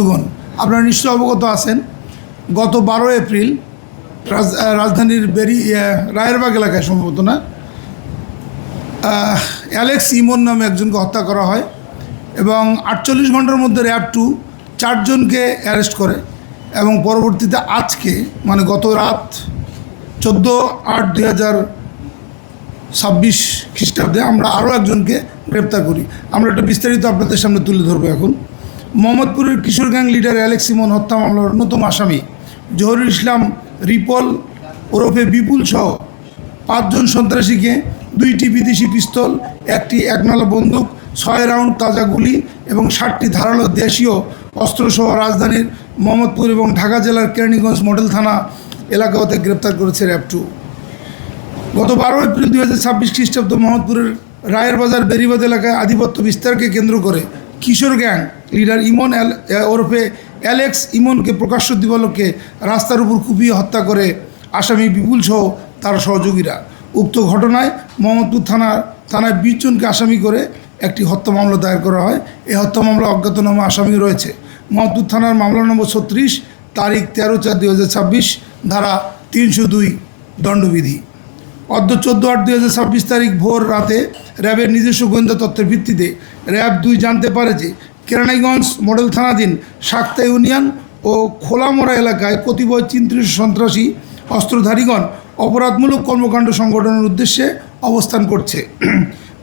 বন্ধুগণ, আপনারা নিশ্চয় অবগত আছেন গত 12 এপ্রিল রাজধানীর রায়েরবাগ এলাকায় সম্ভবত না অ্যালেক্স ইমন নামে একজনকে হত্যা করা হয় এবং 48 ঘন্টার মধ্যে র্যাব 2 4জনকে অ্যারেস্ট করে এবং পরবর্তীতে আজকে মানে গত রাত 14/8/2026 খ্রিস্টাব্দে আমরা আরও একজনকে গ্রেপ্তার করি। আমরা একটা বিস্তারিত আপনাদের সামনে তুলে ধরবো। এখন মোহাম্মদপুরের কিশোর গ্যাং লিডার অ্যালেক্স ইমন হত্যা মামলার অন্যতম আসামি জহুরুল ইসলাম রিপল ওরফে বিপুল সহ 5 জন সন্ত্রাসীকে 2টি বিদেশি পিস্তল, 1টি একনালা বন্দুক, 6 রাউন্ড তাজা গুলি এবং 60টি ধারালো দেশীয় অস্ত্রসহ রাজধানীর মোহাম্মদপুর এবং ঢাকা জেলার কেরানীগঞ্জ মডেল থানা এলাকা হতে গ্রেপ্তার করেছে র্যাব 2। গত 12 এপ্রিল 2026 খ্রিস্টাব্দ মোহাম্মদপুরের রায়ের বাজার বেরিবাদ এলাকায় আধিপত্য বিস্তারকে কেন্দ্র করে কিশোর গ্যাং লিডার ইমন ওরফে অ্যালেক্স ইমনকে প্রকাশ্য দিবালোকে রাস্তার উপর কুপিয়ে হত্যা করে আসামি বিপুল সহ তার সহযোগীরা। উক্ত ঘটনায় মোহাম্মদপুর থানায় 20 জনকে আসামি করে একটি হত্যা মামলা দায়ের করা হয়। এই হত্যা মামলা অজ্ঞাতনামা আসামি রয়েছে। মোহাম্মদপুর থানার মামলা নম্বর 36 তারিখ 13/4/2026 ধারা 302 দণ্ডবিধি। অদ্য 14/8/2026 তারিখ ভোর রাতে র্যাবের নিজস্ব গোয়েন্দা তথ্যের ভিত্তিতে র্যাব 2 জানতে পারে যে কেরানীগঞ্জ মডেল থানাধীন শাক্তা ইউনিয়ন ও খোলামোড়া এলাকায় কতিপয় চিন্তিত সন্ত্রাসী অস্ত্রধারীগণ অপরাধমূলক কর্মকাণ্ড সংগঠনের উদ্দেশ্যে অবস্থান করছে।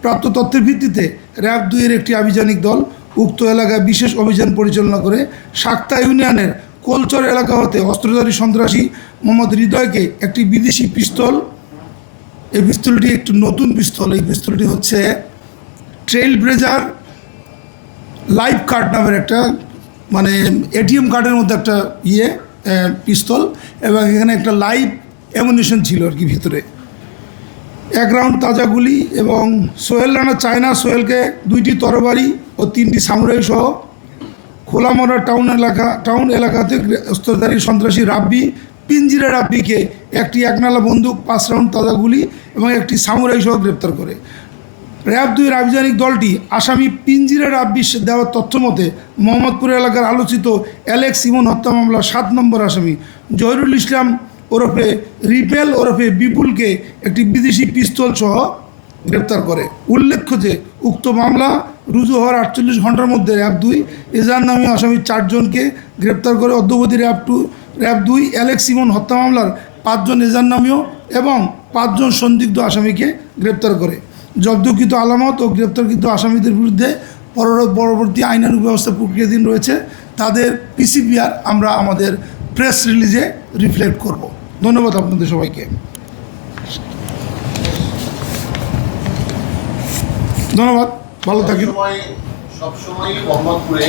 প্রাপ্ত তথ্যের ভিত্তিতে র্যাব 2-এর একটি আভিযানিক দল উক্ত এলাকায় বিশেষ অভিযান পরিচালনা করে শাক্তা ইউনিয়নের কোলচর এলাকা হতে অস্ত্রধারী সন্ত্রাসী মোহাম্মদ হৃদয়কে একটি বিদেশি পিস্তল, এই পিস্তলটি একটু নতুন পিস্তল, এই পিস্তলটি হচ্ছে ট্রেইল ব্লেজার লাইভ কার্ড নামের একটা মানে এটিএম কার্ডের মধ্যে একটা পিস্তল এবং এখানে একটা লাইভ অ্যামুনিশন ছিল আর কি ভিতরে, 1 রাউন্ড তাজা গুলি এবং সোহেল রানা চায়না সোহেলকে 2টি তরবারি ও 3টি সামুরাই সহ খোলামোড়া টাউন এলাকাতে অস্ত্রধারী সন্ত্রাসী রাব্বি পিঞ্জিরা রাব্বিকে একটি একনালা বন্দুক, 5 রাউন্ড তাজা গুলি এবং একটি সামুরাই সহ গ্রেপ্তার করে। র্যাব 2-এর আভিযানিক দলটি আসামি পিঞ্জিরা রাব্বি দেওয়ার তথ্য মতে মোহাম্মদপুর এলাকার আলোচিত অ্যালেক্স ইমন হত্যা মামলার 7 নম্বর আসামি জহুরুল ইসলাম ওরফে রিপেল ওরফে বিপুলকে একটি বিদেশি পিস্তল সহ গ্রেপ্তার করে। উল্লেখ্য যে উক্ত মামলা রুজু হওয়ার 48 ঘন্টার মধ্যে র্যাব 2 এজাহার নামীয় আসামি 4 জনকে গ্রেপ্তার করে। অদ্যাবধি র্যাব 2 অ্যালেক্স ইমন হত্যা মামলার 5 জন এজাহার নামীয় এবং 5 জন সন্দিগ্ধ আসামিকে গ্রেপ্তার করে। জব্দকৃত আলামত ও গ্রেপ্তারকৃত আসামিদের বিরুদ্ধে পরবর্তী আইনানুগ ব্যবস্থা প্রক্রিয়াধীন রয়েছে। তাদের পিসিপিআর আমরা আমাদের প্রেস রিলিজে রিফ্লেক্ট করব। ধন্যবাদ আপনাদের সবাইকে। ধন্যবাদ, ভালো থাকেন। সবসময় মোহাম্মদপুরে